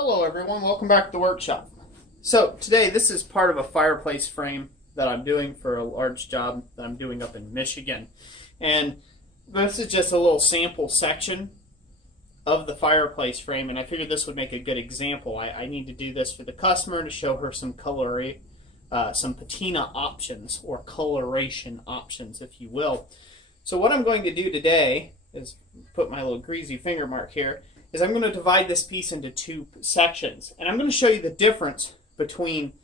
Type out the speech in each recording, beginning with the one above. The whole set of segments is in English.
Hello everyone, welcome back to the workshop. So today this is part of a fireplace frame that I'm doing for a large job that I'm doing up in Michigan. And this is just a little sample section of the fireplace frame, and I figured this would make a good example. I need to do this for the customer to show her some some patina options, or coloration options if you will. So what I'm going to do today is put my little greasy finger mark here, is I'm going to divide this piece into two sections. And I'm going to show you the difference between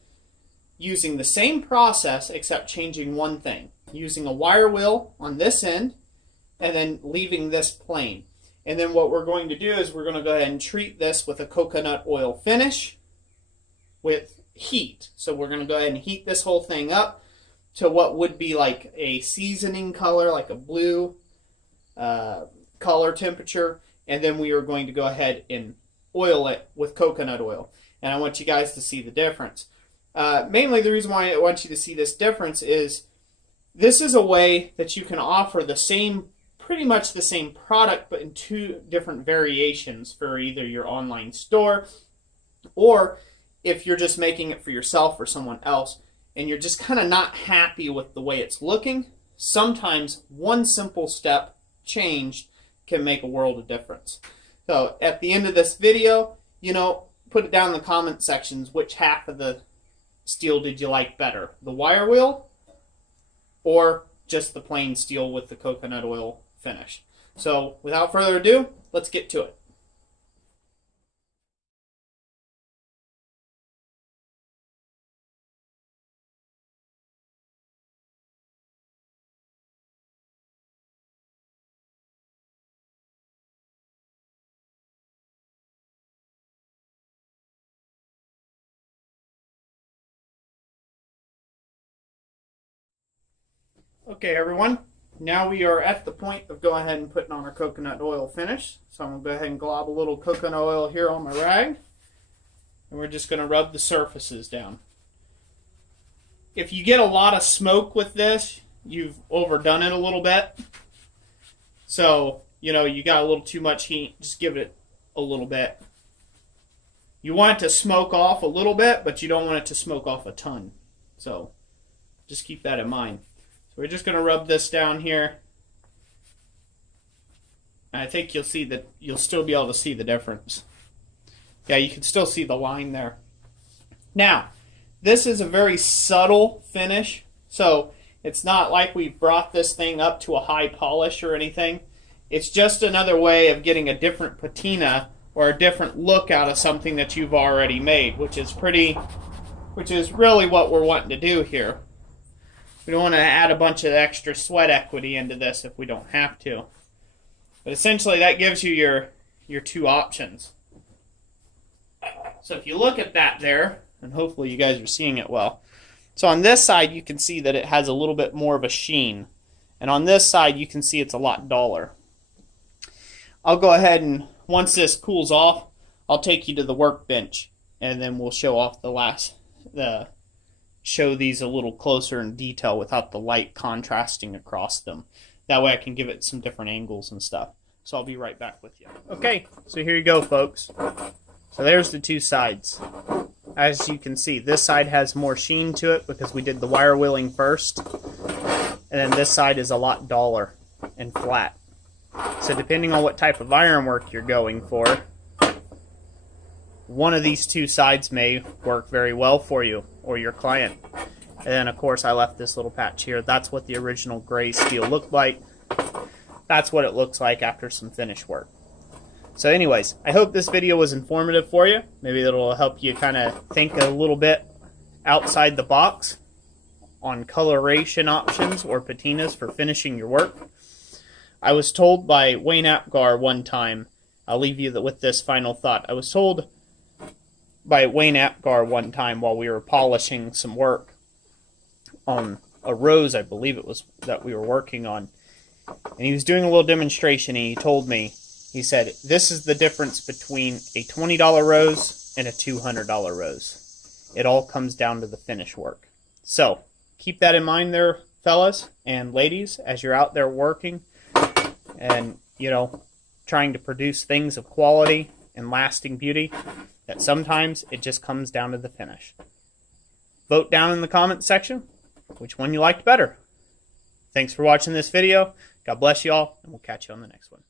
using the same process except changing one thing. Using a wire wheel on this end and then leaving this plain. And then what we're going to do is we're going to go ahead and treat this with a coconut oil finish with heat. So we're going to go ahead and heat this whole thing up to what would be like a seasoning color, like a blue color temperature. And then we are going to go ahead and oil it with coconut oil. And I want you guys to see the difference. Mainly the reason why I want you to see this difference is this is a way that you can offer the same, pretty much the same product, but in two different variations for either your online store, or if you're just making it for yourself or someone else and you're just kind of not happy with the way it's looking. Sometimes one simple step changed can make a world of difference. So at the end of this video, put it down in the comment sections, which half of the steel did you like better? The wire wheel or just the plain steel with the coconut oil finish? So without further ado, let's get to it. Okay everyone, now we are at the point of going ahead and putting on our coconut oil finish. So I'm going to go ahead and glob a little coconut oil here on my rag. And we're just going to rub the surfaces down. If you get a lot of smoke with this, you've overdone it a little bit. So, you got a little too much heat, just give it a little bit. You want it to smoke off a little bit, but you don't want it to smoke off a ton. So, just keep that in mind. So we're just going to rub this down here. And I think you'll see that you'll still be able to see the difference. Yeah, you can still see the line there. Now, this is a very subtle finish. So it's not like we brought this thing up to a high polish or anything. It's just another way of getting a different patina or a different look out of something that you've already made, which is really what we're wanting to do here. We don't want to add a bunch of extra sweat equity into this if we don't have to. But essentially that gives you your two options. So if you look at that there, and hopefully you guys are seeing it well. So on this side you can see that it has a little bit more of a sheen. And on this side you can see it's a lot duller. I'll go ahead and once this cools off, I'll take you to the workbench and then we'll show off show these a little closer in detail without the light contrasting across them. That way I can give it some different angles and stuff. So I'll be right back with you. Okay, so here you go folks. So there's the two sides. As you can see, this side has more sheen to it because we did the wire wheeling first. And then this side is a lot duller and flat. So depending on what type of ironwork you're going for, one of these two sides may work very well for you or your client. And then of course I left this little patch here. That's what the original gray steel looked like. That's what it looks like after some finish work. So anyways, I hope this video was informative for you. Maybe it'll help you kind of think a little bit outside the box on coloration options or patinas for finishing your work. I was told by Wayne Apgar one time, I'll leave you with this final thought. I was told by Wayne Apgar one time while we were polishing some work on a rose, I believe it was, that we were working on. And he was doing a little demonstration and he told me, he said, this is the difference between a $20 rose and a $200 rose. It all comes down to the finish work. So keep that in mind there, fellas and ladies, as you're out there working and, trying to produce things of quality and lasting beauty. that sometimes it just comes down to the finish. Vote down in the comments section which one you liked better. Thanks for watching this video. God bless you all, and we'll catch you on the next one.